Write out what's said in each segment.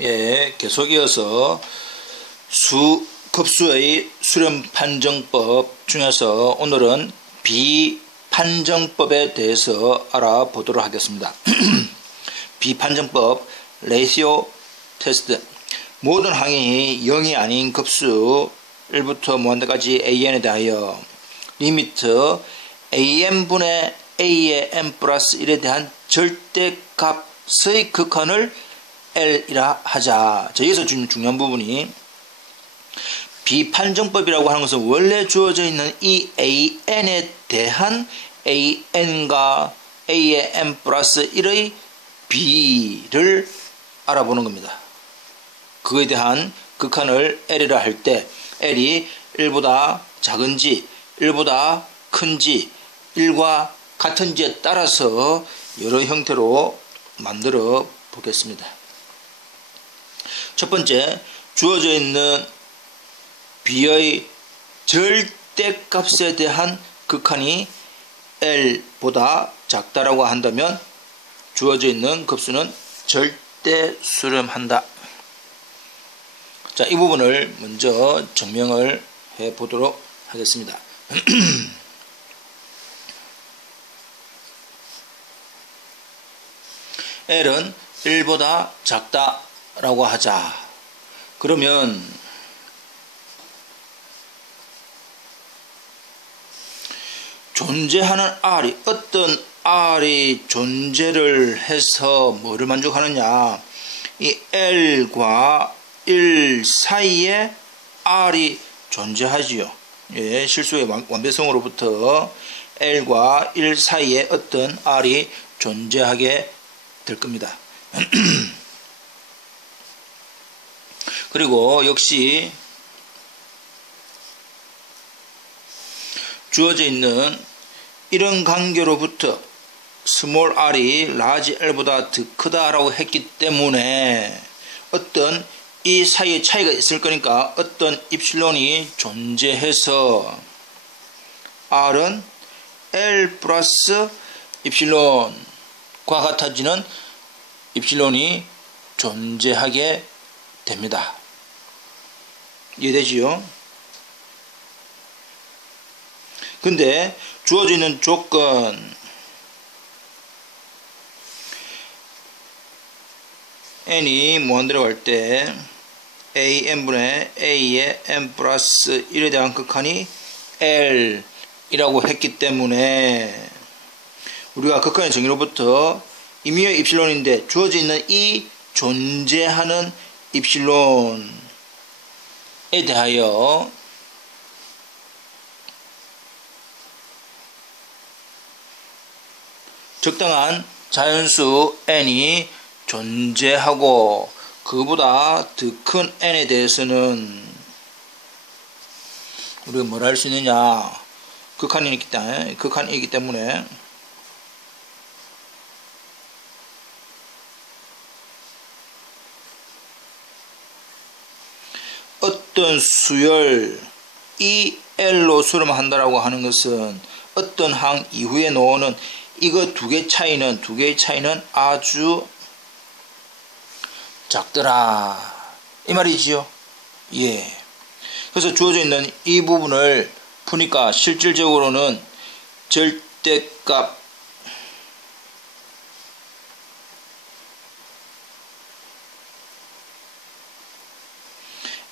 예, 계속 이어서 급수의 수렴 판정법 중에서 오늘은 비판정법에 대해서 알아보도록 하겠습니다. 비판정법 레이시오 테스트. 모든 항이 0이 아닌 급수 1부터 무한대까지 an에 대하여 리미트 an분의 a의 n 플러스 1에 대한 절대값의 극한을 L이라 하자. 자, 여기서 중요한 부분이 비판정법이라고 하는 것은 원래 주어져 있는 이 an에 대한 an과 a의 n 플러스 1의 b를 알아보는 겁니다. 그에 대한 극한을 L이라 할 때 L이 1보다 작은지 1보다 큰지 1과 같은지에 따라서 여러 형태로 만들어 보겠습니다. 첫 번째, 주어져 있는 b의 절대값에 대한 극한이 L보다 작다라고 한다면 주어져 있는 급수는 절대 수렴한다. 자, 이 부분을 먼저 증명을 해 보도록 하겠습니다. L은 1보다 작다라고 하자. 그러면 존재하는 R이 어떤 R이 존재를 해서 뭐를 만족하느냐, 이 L과 1 사이에 R이 존재하지요. 예, 실수의 완배성으로부터 L과 1 사이에 어떤 R이 존재하게 될 겁니다. 그리고 역시 주어져 있는 이런 관계로부터 스몰 r이 라지 L보다 더 크다라고 했기 때문에 어떤 이 사이에 차이가 있을 거니까 어떤 입실론이 존재해서 R은 L 플러스 입실론과 같아지는 입실론이 존재하게 됩니다. 이해되지요? 근데 주어져 있는 조건 n이 무한대로 갈 때 an분의 a의 n 플러스 1에 대한 극한이 L이라고 했기 때문에 우리가 극한의 정의로부터 임의의 입실론인데 주어져 있는 이 존재하는 입실론에 대하여 적당한 자연수 n이 존재하고 그보다 더 큰 n에 대해서는 우리가 뭘 할 수 있느냐, 극한이기 때문에 어떤 수열 L로 수렴한다라고 하는 것은 어떤 항 이후에 놓는 이거 두 개의 차이는 아주 작더라 이 말이지요. 예. 그래서 주어져 있는 이 부분을 푸니까 실질적으로는 절대값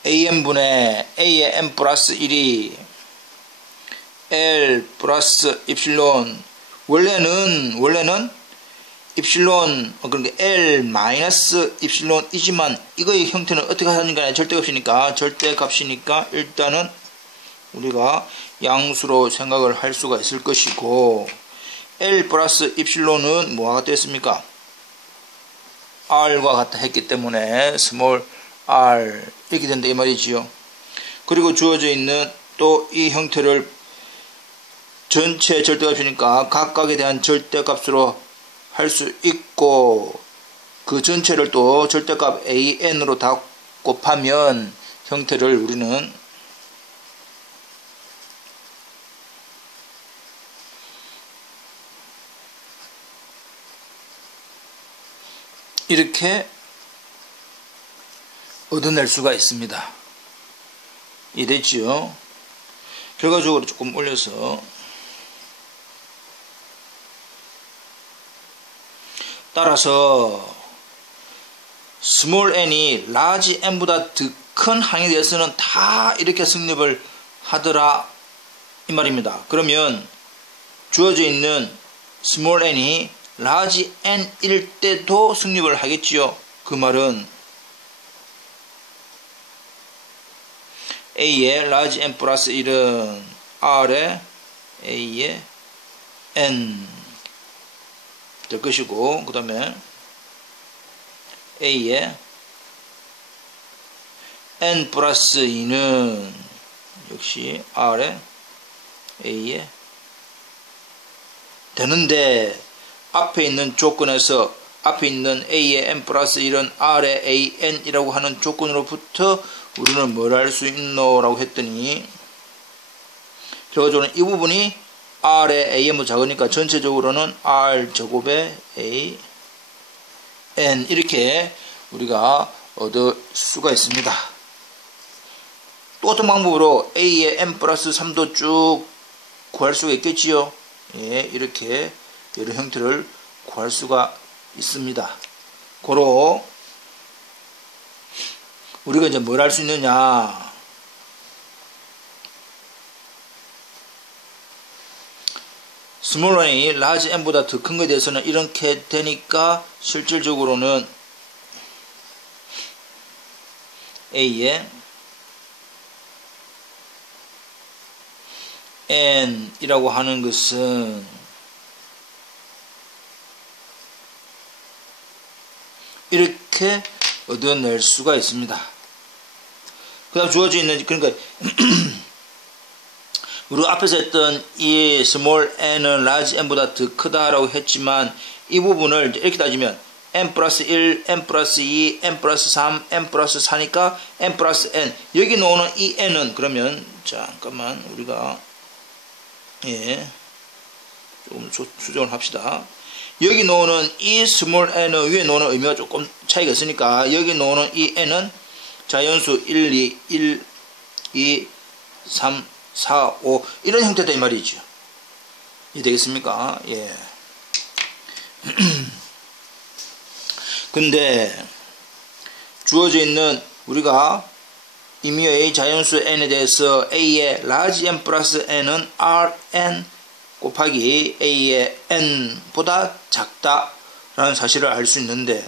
an분의 a의 n 플러스 1이 L 플러스 입실론 원래는 입실론 그러니까 L 마이너스 입실론이지만 이거의 형태는 어떻게 하는가, 절대값이니까 일단은 우리가 양수로 생각을 할 수가 있을 것이고 L 플러스 입실론은 뭐와 같다 했습니까? R과 같다 했기 때문에 스몰 r 이렇게 된다 이 말이지요. 그리고 주어져 있는 또 이 형태를 전체 절대값이니까 각각에 대한 절대값으로 할 수 있고 그 전체를 또 절대값 an으로 다 곱하면 형태를 우리는 이렇게 얻어낼 수가 있습니다. 이해됐지요? 결과적으로 조금 올려서 따라서 스몰 n이 라지 n보다 더 큰 항에 대해서는 다 이렇게 성립을 하더라 이 말입니다. 그러면 주어져 있는 스몰 n이 라지 n일 때도 성립을 하겠지요. 그 말은 A의 라지 n 플러스 1은 R의 A의 n 될 것이고, 그 다음에 A의 n 플러스 2는 역시 R의 A의 되는데, 앞에 있는 조건에서 앞에 있는 A의 n 플러스 1은 R의 AN이라고 하는 조건으로부터 우리는 뭘 할 수 있노? 라고 했더니, 결과적으로는 이 부분이 R의 AN보다 작으니까 전체적으로는 R 제곱의 AN 이렇게 우리가 얻을 수가 있습니다. 또 어떤 방법으로 A의 n 플러스 3도 쭉 구할 수가 있겠지요. 예, 이렇게 여러 형태를 구할 수가 있습니다. 고로 우리가 이제 뭘 할 수 있느냐? 스몰 n이 라지 n보다 더 큰 것에 대해서는 이렇게 되니까 실질적으로는 A의 n이라고 하는 것은 이렇게 얻어낼 수가 있습니다. 그 다음 주어져 있는, 그러니까 우리가 앞에서 했던 이 스몰 n은 라지 n보다 더 크다라고 했지만, 이 부분을 이렇게 따지면 n 플러스 1, n 플러스 2, n 플러스 3, n 플러스 4니까 n 플러스 n, 여기 나오는 이 n은 그러면 잠깐만 우리가 조금 수정을 합시다. 여기 나오는 이 스몰 n은 위에 나오는 의미가 조금 차이가 있으니까 여기 나오는 이 n은 자연수 1, 2, 1, 2, 3, 4, 5 이런 형태다 이 말이죠. 이해되겠습니까? 예. 근데 주어져 있는 우리가 임의의 자연수 n에 대해서 A의 라지 n 플러스 n은 Rn 곱하기 A의 n보다 작다라는 사실을 알 수 있는데,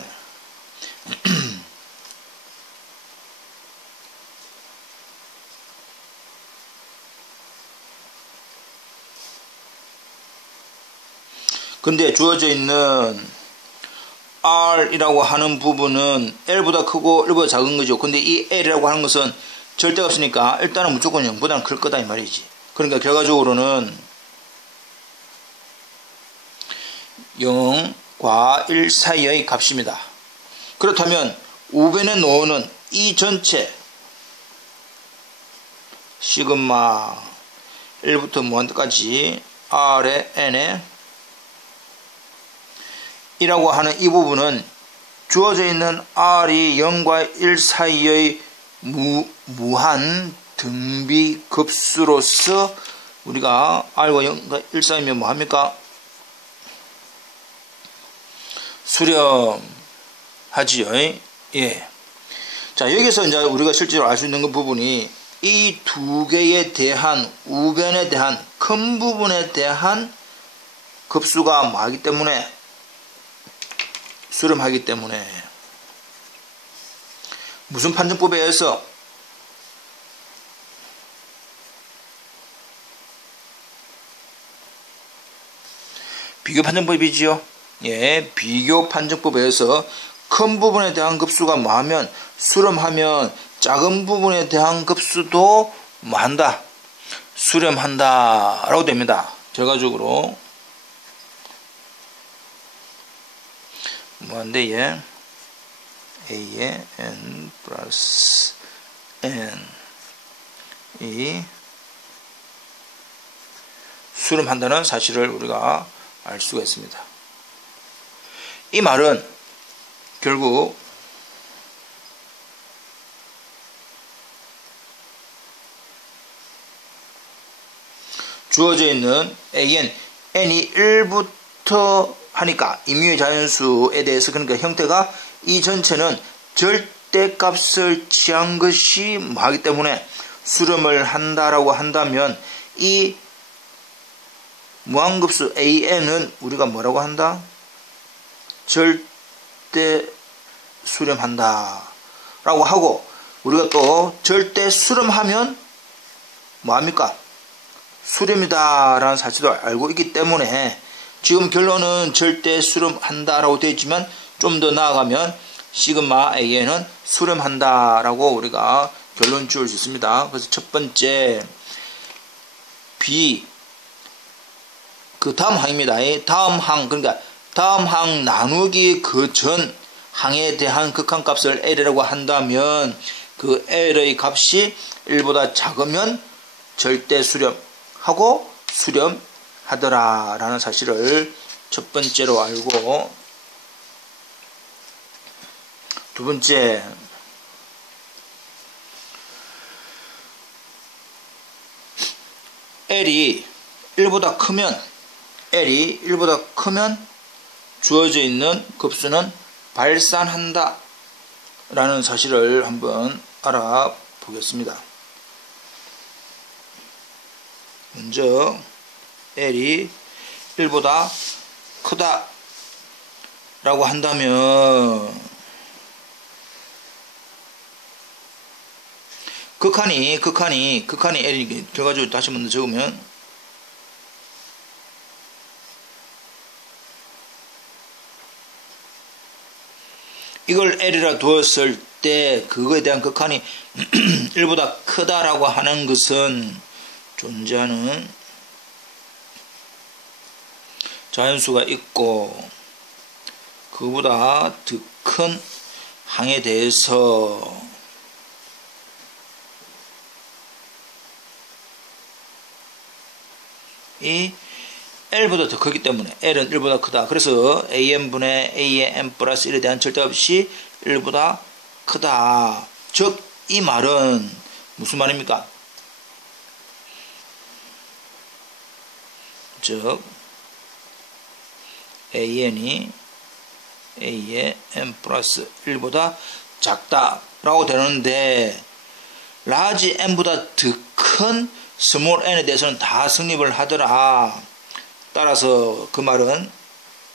근데 주어져 있는 R이라고 하는 부분은 L보다 크고 L보다 작은 거죠. 근데 이 L이라고 하는 것은 절대가 없으니까 일단은 무조건 0보다는 클 거다 이 말이지. 그러니까 결과적으로는 0과 1 사이의 값입니다. 그렇다면 우변에 놓는 이 전체 시그마 1부터 무한대까지 R의 N에 이라고 하는 이 부분은 주어져 있는 R이 0과 1 사이의 무한 등비급수로서 우리가 R과 0과 1 사이면 뭐합니까? 수렴하지요. 예. 자, 여기서 이제 우리가 실제로 알 수 있는 그 부분이 이 두 개에 대한 우변에 대한 큰 부분에 대한 급수가 뭐하기 때문에 수렴하기 때문에 무슨 판정법에 의해서 비교 판정법이지요. 예, 비교 판정법에 의해서 큰 부분에 대한 급수가 뭐하면 수렴하면 작은 부분에 대한 급수도 뭐한다? 수렴한다 라고 됩니다. 결과적으로 뭐한데 얘 A의 n 플러스 n 이 수렴한다는 사실을 우리가 알 수가 있습니다. 이 말은 결국 주어져 있는 n이 1부터 하니까 임의의 자연수에 대해서 그러니까 형태가 이 전체는 절대값을 취한 것이 뭐하기 때문에 수렴을 한다라고 한다면 이 무한급수 an은 우리가 뭐라고 한다? 절대 수렴한다 라고 하고 우리가 또 절대 수렴하면 뭐합니까? 수렴이다 라는 사실도 알고 있기 때문에 지금 결론은 절대 수렴한다 라고 되어 있지만 좀 더 나아가면 시그마 an은 수렴한다 라고 우리가 결론 지을 수 있습니다. 그래서 첫 번째 B 그 다음 항입니다. 다음 항 그러니까 다음 항 나누기 그 전 항에 대한 극한값을 L이라고 한다면 그 L의 값이 1보다 작으면 절대 수렴하고 수렴하더라 라는 사실을 첫 번째로 알고 두 번째 L이 1보다 크면 주어져 있는 급수는 발산한다 라는 사실을 한번 알아보겠습니다. 먼저 L이 1보다 크다 라고 한다면 극한이 L이 결과적으로 다시 먼저 적으면 이걸 L이라 두었을 때 그거에 대한 극한이 1보다 크다라고 하는 것은 존재하는 자연수가 있고 그보다 더 큰 항에 대해서 이 L보다 더 크기 때문에 L은 1보다 크다. 그래서 AN분의 A의 n 플러스 1에 대한 절대값이 1보다 크다. 즉 이 말은 무슨 말입니까? 즉 AN이 A의 n 플러스 1보다 작다라고 되는데 라지 n보다 더 큰 스몰 n에 대해서는 다 성립을 하더라. 따라서 그 말은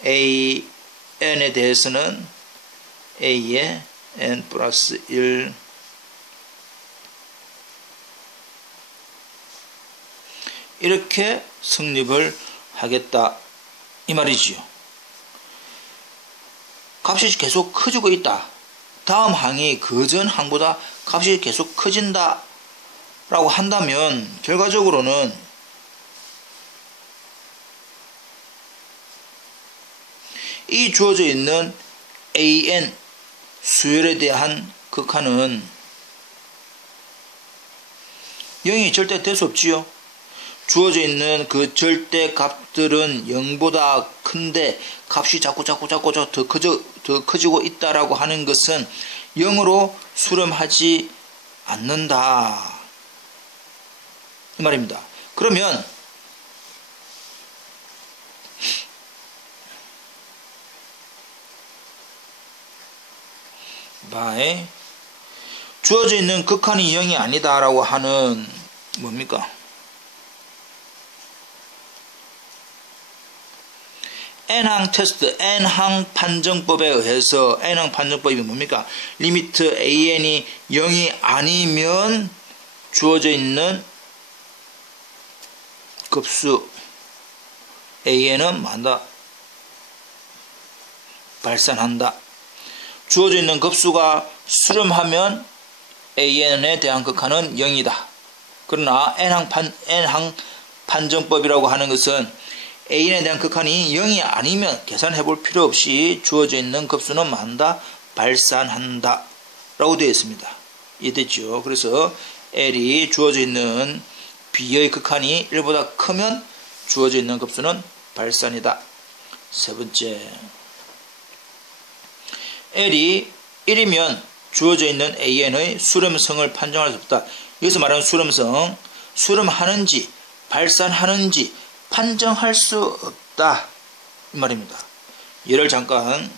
AN에 대해서는 A의 n 플러스 1 이렇게 성립을 하겠다 이 말이지요. 값이 계속 커지고 있다. 다음 항이 그 전 항보다 값이 계속 커진다 라고 한다면 결과적으로는 이 주어져 있는 AN 수열에 대한 극한은 0이 절대 될 수 없지요. 주어져 있는 그 절대 값들은 0보다 큰데 값이 자꾸 더 커지고 있다라고 하는 것은 0으로 수렴하지 않는다 이 말입니다. 그러면 주어져 있는 극한이 0이 아니다 라고 하는 뭡니까? n항 테스트, n항 판정법에 의해서 n항 판정법이 뭡니까? 리미트 an이 0이 아니면 주어져 있는 급수 an은 뭐한다? 발산한다. 주어져 있는 급수가 수렴하면 an에 대한 극한은 0이다. 그러나 n항 판정법이라고 하는 것은 an에 대한 극한이 0이 아니면 계산해 볼 필요 없이 주어져 있는 급수는 뭐한다? 발산한다 라고 되어 있습니다. 이해됐죠? 그래서 L이 주어져 있는 B의 극한이 1보다 크면 주어져 있는 급수는 발산이다. 세 번째, L이 1이면 주어져 있는 AN의 수렴성을 판정할 수 없다. 여기서 말하는 수렴성, 수렴하는지 발산하는지 판정할 수 없다 이 말입니다. 예를 잠깐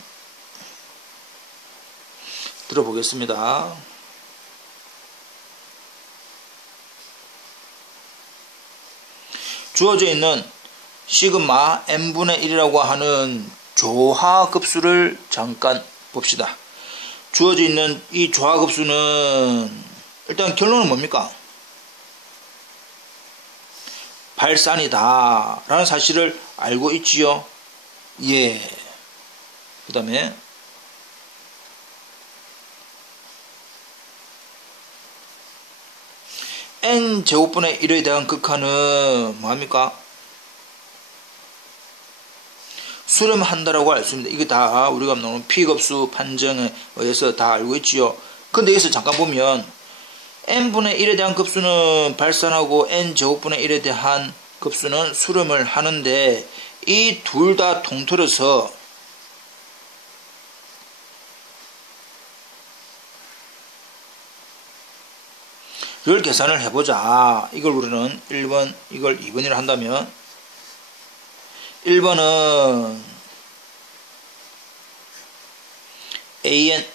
들어보겠습니다. 주어져 있는 시그마 n분의 1이라고 하는 조화급수를 잠깐 봅시다. 주어져 있는 이 조화급수는 일단 결론은 뭡니까? 발산이다 라는 사실을 알고 있지요. 예. 그 다음에 n제곱분의 1에 대한 극한은 뭐합니까? 수렴한다라고 알 수 있습니다. 이게 다 우리가 나오는 P급수 판정에 의해서 다 알고 있지요. 근데 여기서 잠깐 보면 n분의 1에 대한 급수는 발산하고 n제곱분의 1에 대한 급수는 수렴을 하는데 이 둘 다 통틀어서 이걸 계산을 해보자. 이걸 우리는 1번, 이걸 2번이라 한다면 1번은 an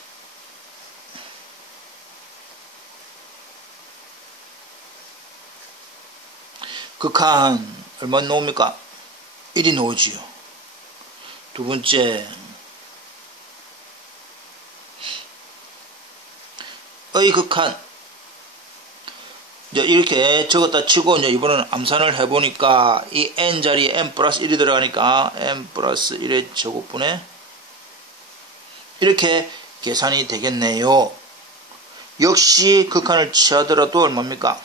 극한 얼마 나옵니까? 1이 나오지요. 두 번째 의 극한 이제 이렇게 적었다 치고 이제 이번에는 암산을 해보니까 이 n 자리에 n 플러스 1이 들어가니까 n 플러스 1의 제곱분에 이렇게 계산이 되겠네요. 역시 극한을 취하더라도 얼마입니까?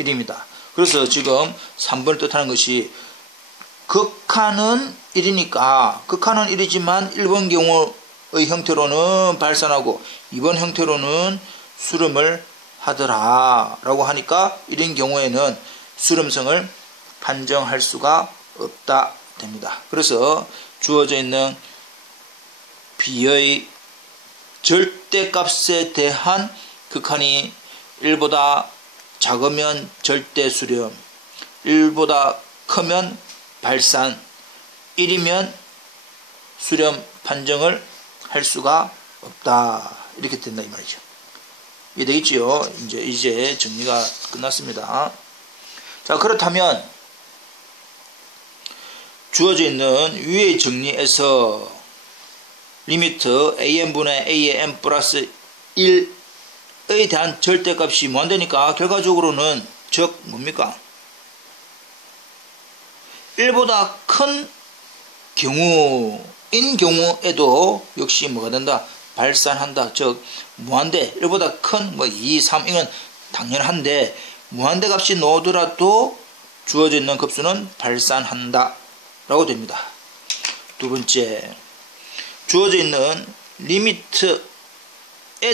1입니다. 그래서 지금 3번을 뜻하는 것이 극한은 1이니까 극한은 1이지만 1번 경우의 형태로는 발산하고 2번 형태로는 수렴을 하더라 라고 하니까 1인 경우에는 수렴성을 판정할 수가 없다 됩니다. 그래서 주어져 있는 B의 절대값에 대한 극한이 1보다 작으면 절대 수렴, 1보다 크면 발산, 1이면 수렴 판정을 할 수가 없다. 이렇게 된다 이 말이죠. 이해되겠지요? 이제 정리가 끝났습니다. 자, 그렇다면 주어져 있는 위의 정리에서 리미트 an분의 a의 n 플러스 1에 대한 절대값이 무한대니까 결과적으로는 즉 뭡니까? 1보다 큰 경우인 경우에도 역시 뭐가 된다? 발산한다. 즉 무한대 1보다 큰 2, 3 이건 당연한데 무한대 값이 나오더라도 주어져 있는 급수는 발산한다 라고 됩니다. 두 번째 주어져 있는 리미트에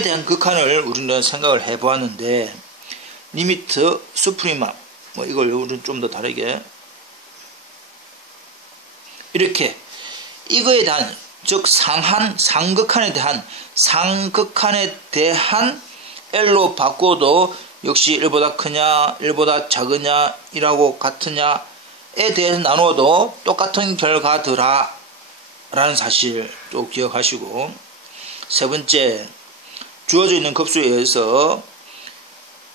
대한 극한을 우리는 생각을 해보았는데 리미트 수프리마 이걸 우리는 좀 더 다르게 이렇게 이거에 대한 즉 상극한에 대한 L로 바꿔도 역시 1보다 크냐 1보다 작으냐 이라고 같으냐에 대해서 나누어도 똑같은 결과더라 라는 사실 또 기억하시고 세 번째 주어져 있는 급수에 의해서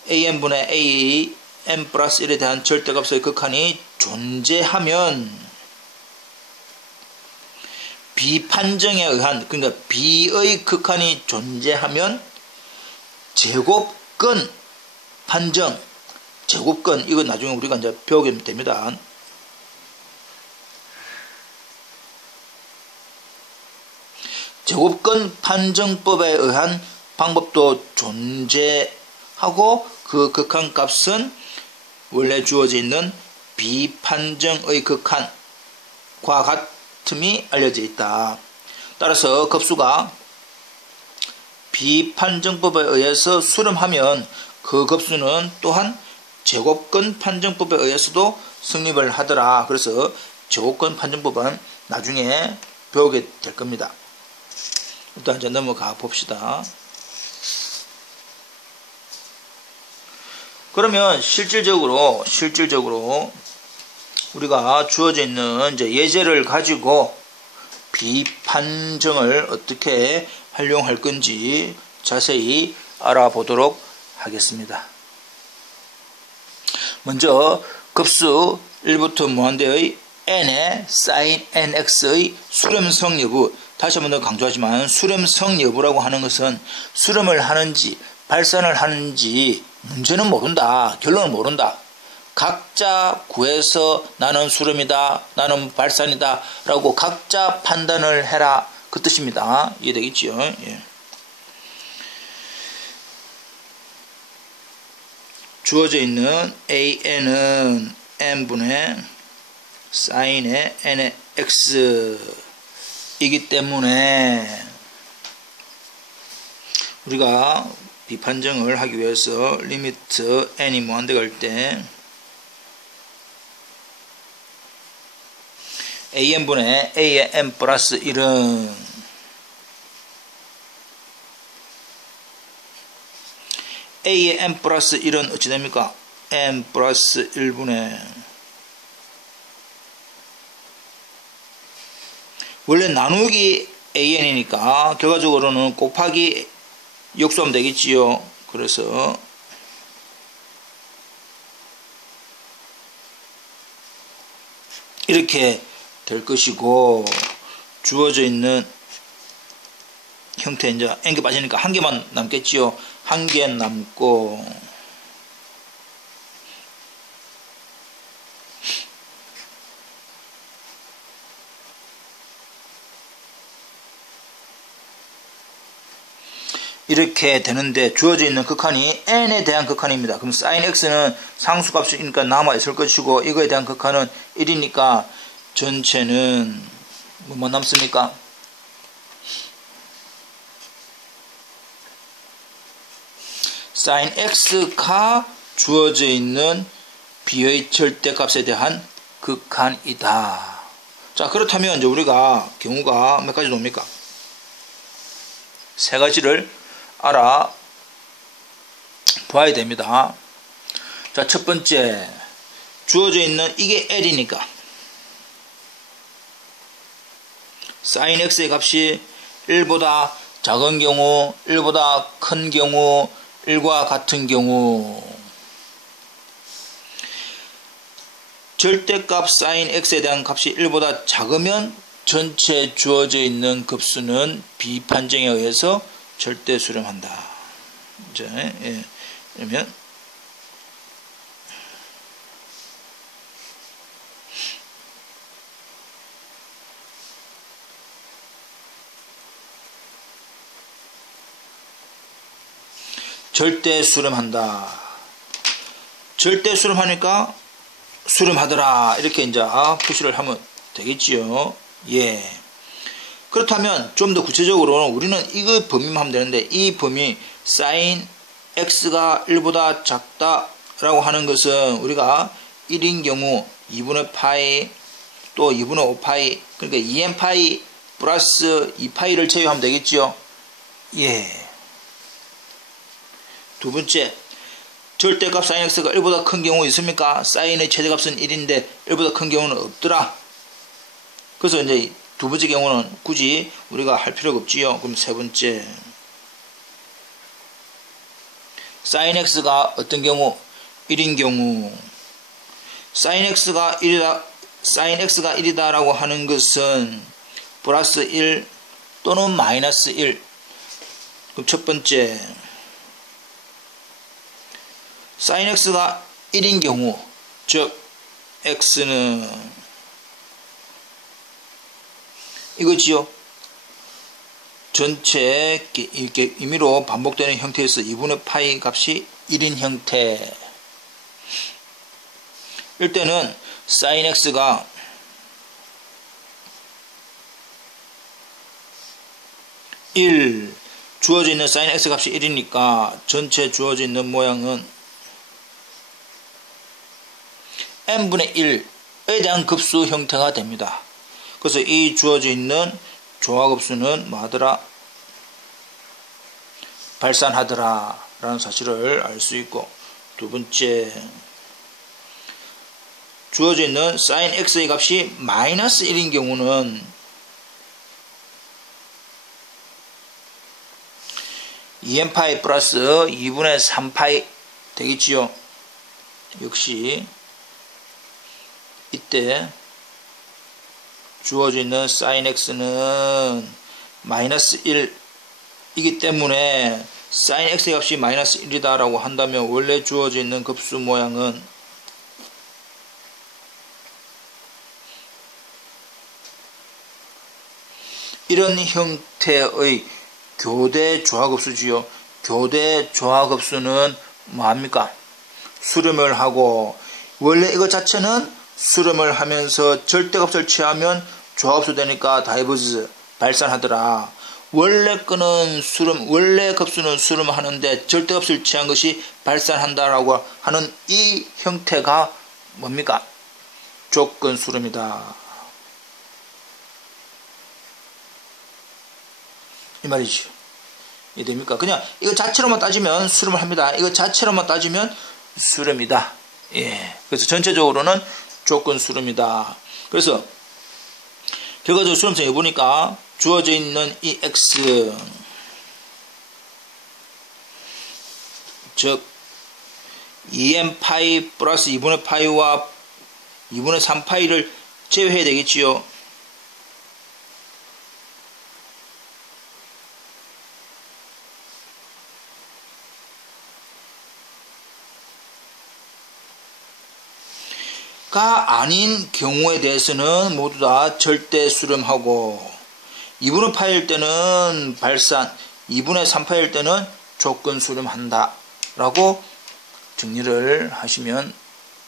an분의 a n 플러스 1에 대한 절대값의 극한이 존재하면 비판정에 의한 그러니까 B의 극한이 존재하면 제곱근 판정 제곱근 이건 나중에 우리가 이제 배우게 됩니다. 제곱근 판정법에 의한 방법도 존재하고 그 극한값은 원래 주어져 있는 비판정의 극한과 같음이 알려져 있다. 따라서 급수가 비판정법에 의해서 수렴하면 그 급수는 또한 제곱근 판정법에 의해서도 성립을 하더라. 그래서 제곱근 판정법은 나중에 배우게 될 겁니다. 일단 이제 넘어가 봅시다. 그러면 실질적으로 우리가 주어져 있는 이제 예제를 가지고 비판정을 어떻게 활용할 건지 자세히 알아보도록 하겠습니다. 먼저 급수 1부터 무한대의 n의 sin nx의 수렴성 여부, 다시 한번 더 강조하지만 수렴성 여부라고 하는 것은 수렴을 하는지 발산을 하는지 문제는 모른다, 결론은 모른다. 각자 구해서 나는 수렴이다, 나는 발산이다 라고 각자 판단을 해라, 그 뜻입니다. 이해되겠지요? 예. 주어져 있는 an은 n분의 sin의 n의 x이기 때문에 우리가 비판정을 하기 위해서 리미트 n이 무한대 갈 때 an분의 a의 n 플러스 1은 a의 n 플러스 1은 어찌 됩니까? n 플러스 1분의 원래 나누기 an이니까 결과적으로는 곱하기 역수하면 되겠지요. 그래서 이렇게 될 것이고, 주어져 있는 형태 이제 n개 빠지니까 한 개만 남겠지요. 한 개 남고 이렇게 되는데 주어져 있는 극한이 n에 대한 극한입니다. 그럼 sin x는 상수값이니까 남아 있을 것이고 이거에 대한 극한은 1이니까 전체는 뭐 남습니까? sin x가 주어져 있는 b의 절대값에 대한 극한이다. 자, 그렇다면 이제 우리가 경우가 몇 가지 나옵니까? 세 가지를 알아 봐야 됩니다. 자, 첫 번째, 주어져 있는 이게 L이니까 sin x의 값이 1보다 작은 경우, 1보다 큰 경우, 1과 같은 경우, 절대값 sin x에 대한 값이 1보다 작으면 전체 주어져 있는 급수는 비판정에 의해서 절대 수렴한다. 이제, 예. 그러면 절대 수렴한다. 절대 수렴하니까 수렴하더라. 이렇게 이제 표시를 하면 되겠지요. 예. 그렇다면 좀 더 구체적으로는 우리는 이거 범위만 하면 되는데, 이 범위 sin x가 1보다 작다라고 하는 것은 우리가 1인 경우 2분의 파이 또 2분의 5파이, 그러니까 2n 파이 플러스 2파이를 제외하면 되겠지요. 예. 두 번째, 절대값 sin x가 1보다 큰 경우 있습니까? sin의 최대값은 1인데 1보다 큰 경우는 없더라. 그래서 이제 두 번째 경우는 굳이 우리가 할 필요가 없지요. 그럼 세 번째, sin x가 어떤 경우? 1인 경우, sin x가 1이다 라고 하는 것은 플러스 1 또는 마이너스 1. 그럼 첫 번째, sin x가 1인 경우, 즉 x는 이거지요. 전체 이렇게 임의로 반복되는 형태에서 2분의 파이 값이 1인 형태. 이때는 sin x가 주어져 있는 sin x 값이 1이니까 전체 주어져 있는 모양은 n분의 1에 대한 급수 형태가 됩니다. 그래서 이 주어져 있는 조화급수는 뭐하더라? 발산하더라 라는 사실을 알 수 있고, 두 번째, 주어져 있는 sin x의 값이 마이너스 1인 경우는 2n파이 플러스 2분의 3파이 되겠지요. 역시 이때 주어져 있는 sin x는 마이너스 1이기 때문에 sin x의 값이 마이너스 1이다 라고 한다면 원래 주어져 있는 급수 모양은 이런 형태의 교대 조화급수지요. 교대 조화급수는 뭐합니까? 수렴을 하고, 원래 이거 자체는 수렴을 하면서 절대값을 취하면 조화급수 되니까 다이버즈 발산하더라. 원래 거는 수렴, 원래 값수는 수렴하는데 절대값을 취한 것이 발산한다라고 하는 이 형태가 뭡니까? 조건 수렴이다. 이 말이죠. 이해됩니까? 그냥 이거 자체로만 따지면 수렴을 합니다. 이거 자체로만 따지면 수렴이다. 예. 그래서 전체적으로는 조건 수렴이다. 그래서 결과적으로 수렴성에 보니까 주어져 있는 이 x, 즉 2n파이 플러스 2분의 파이와 2분의 3파이를 제외해야 되겠지요. 가 아닌 경우에 대해서는 모두 다 절대 수렴하고, 2분의 파일 때는 발산, 2분의 3파일 때는 조건 수렴한다 라고 정리를 하시면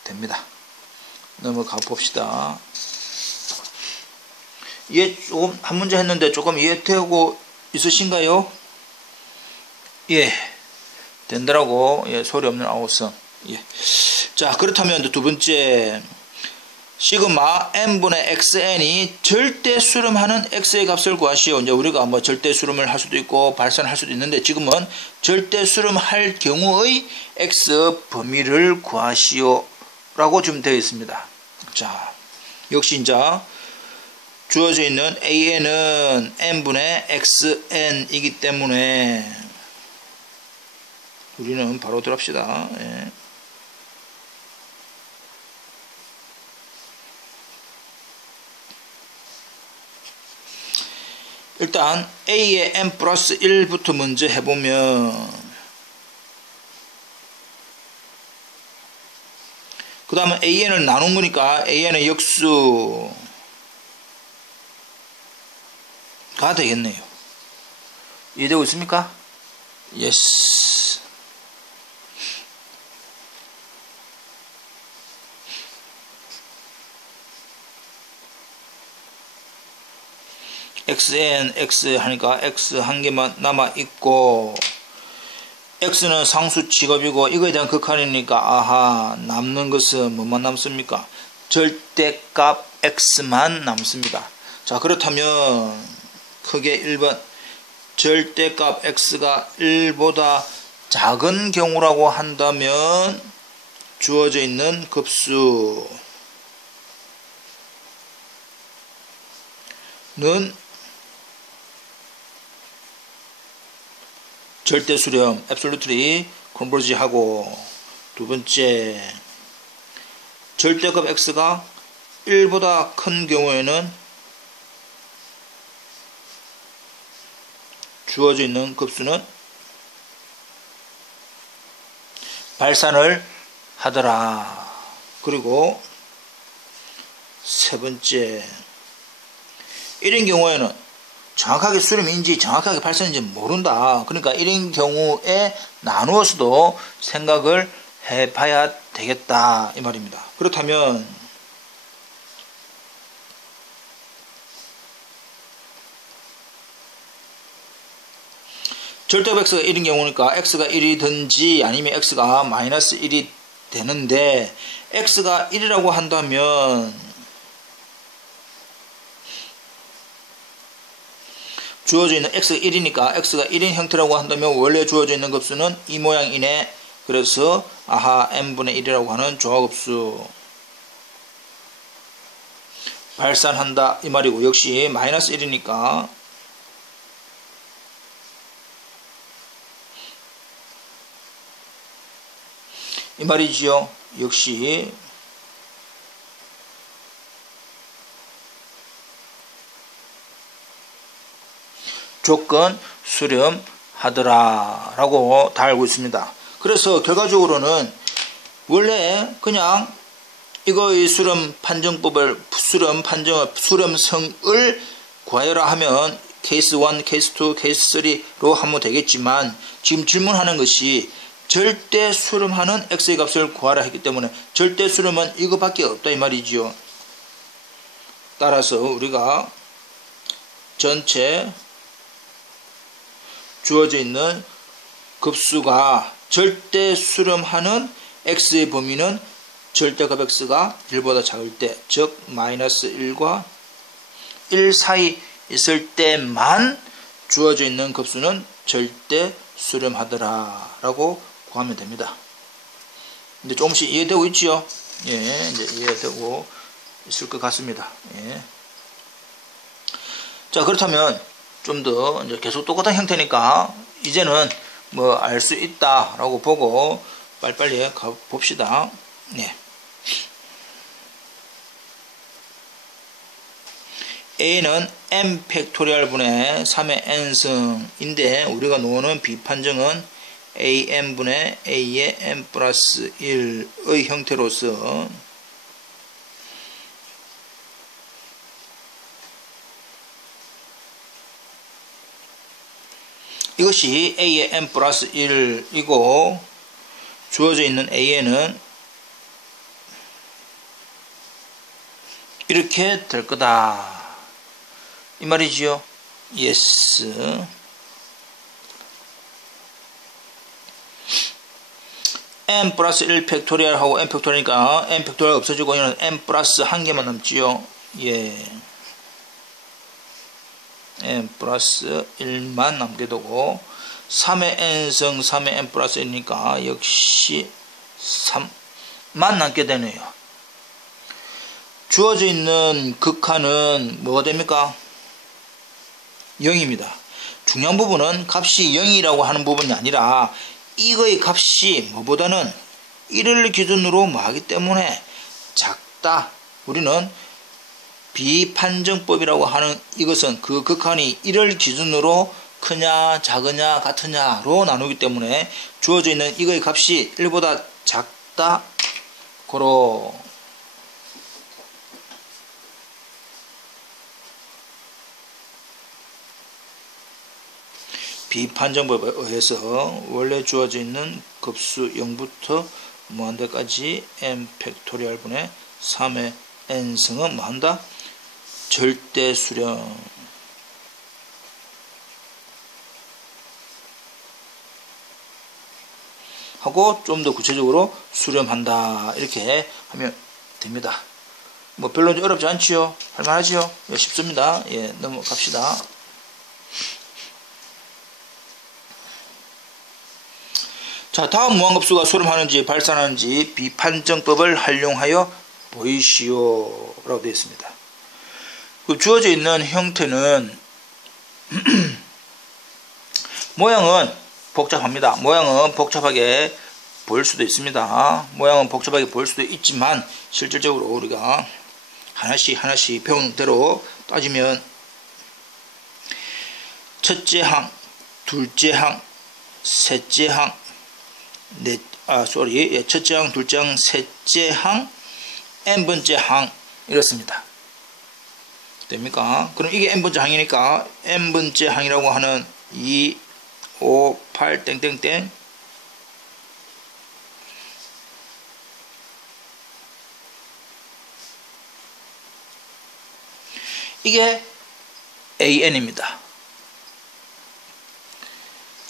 됩니다. 넘어가 봅시다. 이해 조금 한 문제 했는데 조금 이해되고 있으신가요? 예, 된다라고. 예, 소리 없는 아웃성. 예. 자, 그렇다면 두 번째, 시그마 n분의 xn이 절대 수렴하는 x의 값을 구하시오. 이제 우리가 뭐 절대 수렴을 할 수도 있고 발산할 수도 있는데 지금은 절대 수렴할 경우의 x 범위를 구하시오 라고 좀 되어 있습니다. 자, 역시 이제 주어져 있는 an은 n분의 xn이기 때문에 우리는 바로 들어갑시다. 예. 일단 a의 n 플러스 1부터 먼저 해보면, 그 다음에 an을 나눈 거니까 an의 역수가 되겠네요. 이해되고 있습니까? 예스. xn, x 하니까 x 한 개만 남아있고, x는 상수 직업이고 이거에 대한 극한이니까 아하, 남는 것은 뭐만 남습니까? 절대값 x만 남습니다. 자, 그렇다면 크게 1번 절대값 x가 1보다 작은 경우라고 한다면 주어져 있는 급수는 절대 수렴, absolutely converge 하고, 두 번째, 절대값 x가 1보다 큰 경우에는 주어져 있는 급수는 발산을 하더라. 그리고 세 번째, 이런 경우에는 정확하게 수렴인지 정확하게 발산인지 모른다. 그러니까 이런 경우에 나누어서도 생각을 해봐야 되겠다 이 말입니다. 그렇다면 절대값 x가 1인 경우니까 x가 1이든지 아니면 x가 마이너스 1이 되는데, x가 1이라고 한다면 주어져 있는 x가 1이니까 x가 1인 형태라고 한다면 원래 주어져 있는 급수는 이 모양이네. 그래서 아하 n분의 1이라고 하는 조합흡수 발산한다 이 말이고, 역시 마이너스 1이니까 이 말이지요. 역시 조건 수렴하더라 라고 다 알고 있습니다. 그래서 결과적으로는 원래 그냥 이거의 수렴 판정법을 수렴성을 구하여라 하면 케이스 1, 케이스 2, 케이스 3로 하면 되겠지만, 지금 질문하는 것이 절대 수렴하는 x의 값을 구하라 했기 때문에 절대 수렴은 이거밖에 없다 이 말이지요. 따라서 우리가 전체 주어져 있는 급수가 절대 수렴하는 x의 범위는 절대값 x가 1보다 작을 때, 즉 마이너스 1과 1 사이 있을 때만 주어져 있는 급수는 절대 수렴하더라 라고 구하면 됩니다. 이제 조금씩 이해되고 있지요? 예, 이제 이해되고 있을 것 같습니다. 예. 자, 그렇다면 좀 더 이제 계속 똑같은 형태니까 이제는 뭐 알 수 있다라고 보고 빨리빨리 가 봅시다. 네. a는 n 팩토리얼 분의 3의 n승인데 우리가 놓는 비판정은 an분의 a의 n 플러스 1의 형태로서 이것이 a의 n 플러스 1이고 주어져 있는 a는 이렇게 될 거다 이 말이지요. yes. n 플러스 1 팩토리얼 하고 n 팩토리얼이니까 n 팩토리얼 없어지고 이는 n 플러스 한 개만 남지요. 예. n 플러스 1만 남게 되고 3의 n승 3의 n 플러스 1이니까 역시 3만 남게 되네요. 주어져 있는 극한은 뭐가 됩니까? 0입니다. 중요한 부분은 값이 0이라고 하는 부분이 아니라 이거의 값이 뭐보다는 1을 기준으로 뭐하기 때문에 작다. 우리는 비판정법이라고 하는 이것은 그 극한이 1을 기준으로 크냐 작으냐 같으냐로 나누기 때문에 주어져 있는 이거의 값이 1보다 작다. 고로 비판정법에 의해서 원래 주어져 있는 급수 0부터 무한대까지 n 팩토리얼 분의 3의 n승은 뭐한다? 절대 수렴 하고 좀 더 구체적으로 수렴한다 이렇게 하면 됩니다. 뭐 별로 어렵지 않지요? 할만하지요? 예, 쉽습니다. 예, 넘어갑시다. 자, 다음 무한급수가 수렴하는지 발산하는지 비판정법을 활용하여 보이시오 라고 되어 있습니다. 그 주어져 있는 형태는 모양은 복잡합니다. 모양은 복잡하게 보일 수도 있습니다. 모양은 복잡하게 보일 수도 있지만 실질적으로 우리가 하나씩 배우는 대로 따지면 첫째 항, 둘째 항, 셋째 항, 첫째 항, 둘째 항, 셋째 항, n번째 항 이렇습니다. 됩니까? 그럼 이게 n번째 항이니까 n번째 항이라고 하는 2, 5, 8 땡땡땡 이게 an입니다.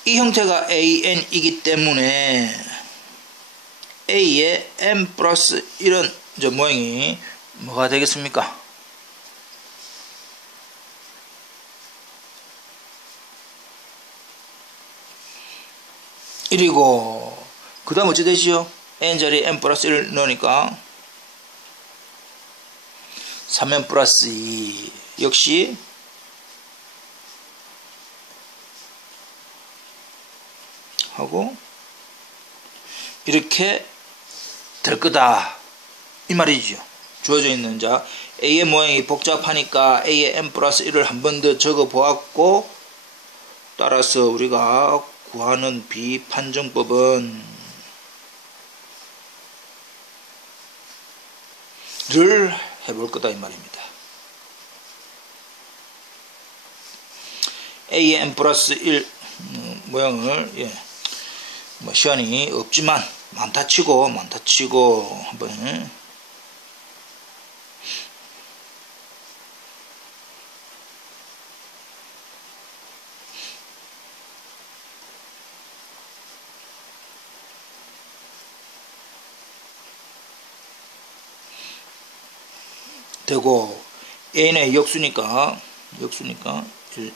이 형태가 an이기 때문에 a의 n 플러스 1은 저 모양이 뭐가 되겠습니까? 1이고 그 다음 어찌 되지요? n 자리에 n 플러스 1을 넣으니까 3n 플러스 2 역시 하고 이렇게 될 거다 이 말이죠. 주어져 있는 자 A의 모양이 복잡하니까 A의 n 플러스 1을 한 번 더 적어 보았고, 따라서 우리가 구하는 비판정법은 를 해볼 거다 이 말입니다. A의 n 플러스 1 모양을 뭐 시간이 없지만 많다 치고 한번 되고, A는 역수니까 1.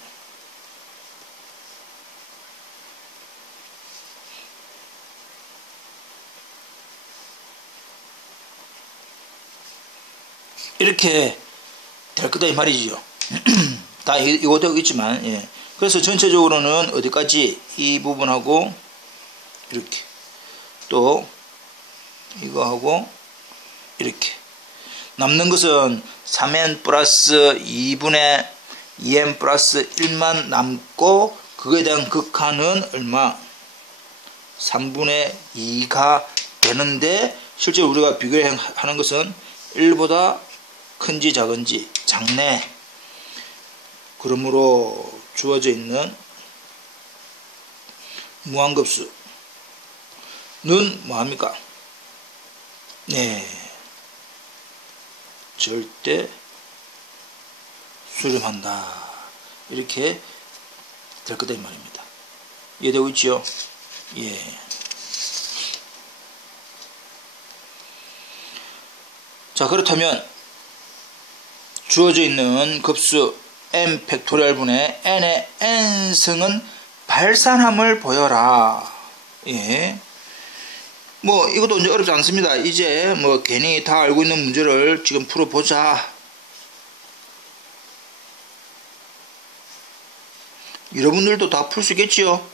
이렇게 될 거다 이 말이지요. 다 이거 되고 있지만, 그래서 전체적으로는 어디까지 이 부분하고 이렇게 또 이거하고 이렇게 남는 것은 3n 플러스 2분의 2n 플러스 1만 남고, 그거에 대한 극한은 얼마? 3분의 2가 되는데, 실제로 우리가 비교하는 것은 1보다 큰지 작은지 작네. 그러므로 주어져 있는 무한급수는 뭐합니까? 절대 수렴한다. 이렇게 될 거다 이 말입니다. 이해되고 있죠? 자, 그렇다면 주어져 있는 급수 n 팩토리얼 분의 n의 n승은 발산함을 보여라. 뭐 이것도 이제 어렵지 않습니다. 이제 뭐 괜히 다 알고 있는 문제를 지금 풀어보자. 여러분들도 다 풀 수 있겠지요?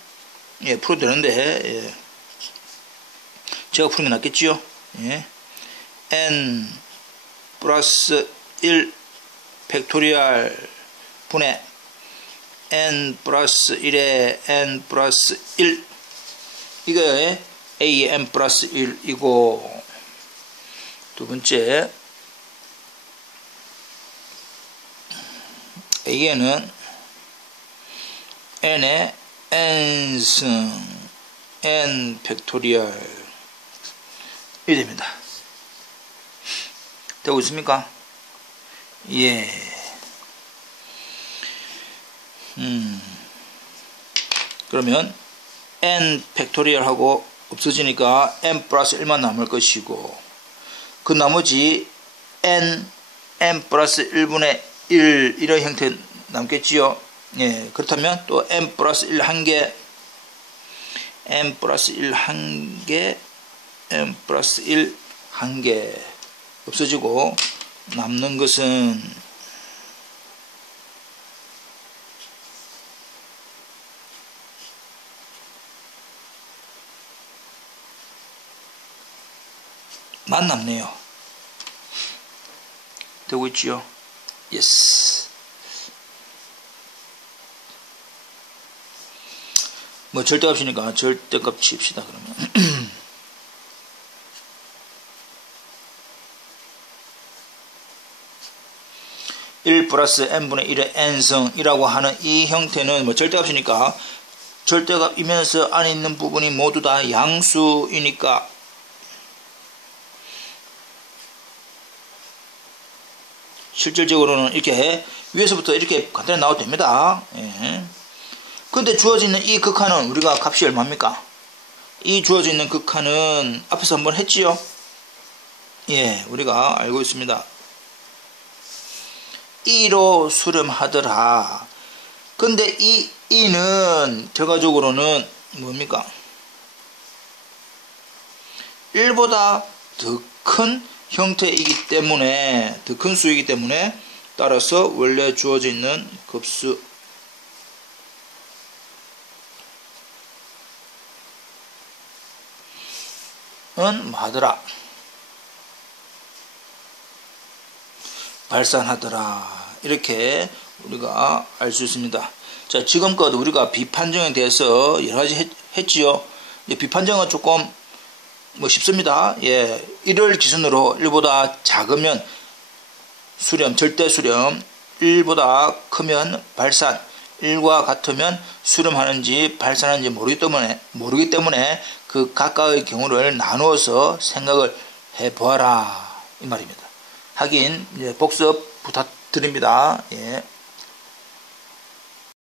풀어도 되는데, 제가 푸는 게 낫겠지요? n 플러스 1 팩토리얼 분의 n 플러스 1에 n 플러스 1, 이거에 A의 n 플러스 1이고, 두 번째 A에는 n의 n승 n 팩토리얼 이 됩니다. 되고 있습니까? 그러면 n 팩토리얼하고 없어지니까 n 플러스 1만 남을 것이고, 그 나머지 n 플러스 1분의 1 이런 형태 남겠지요. 그렇다면 또 n 플러스 1 한 개, n 플러스 1 한 개, n 플러스 1 한 개 없어지고, 남는 것은 만 남네요. 되고 있지요? 예스. 뭐 절대값이니까 절대값 칩시다. 그러면 1 플러스 n분의 1의 n승이라고 하는 이 형태는 뭐 절대값이니까, 절대값이면서 안에 있는 부분이 모두 다 양수이니까 실질적으로는 이렇게 위에서부터 이렇게 간단히 나와도 됩니다. 근데 주어져 있는 이 극한은 우리가 값이 얼마입니까? 이 주어져 있는 극한은 앞에서 한번 했지요? 우리가 알고 있습니다. 2로 수렴하더라. 근데 이 2는 결과적으로는 뭡니까? 1보다 더 큰 형태이기 때문에, 더 큰 수이기 때문에 따라서 원래 주어져 있는 급수는 뭐하더라? 발산하더라. 이렇게 우리가 알 수 있습니다. 자, 지금껏 우리가 비판정에 대해서 여러 가지 했지요. 비판정은 조금 쉽습니다. 예, 1을 기준으로 1보다 작으면 수렴, 절대 수렴, 1보다 크면 발산, 1과 같으면 수렴하는지 발산하는지 모르기 때문에 그 각각의 경우를 나누어서 생각을 해보아라 이 말입니다. 하긴 복습 부탁드립니다. 예.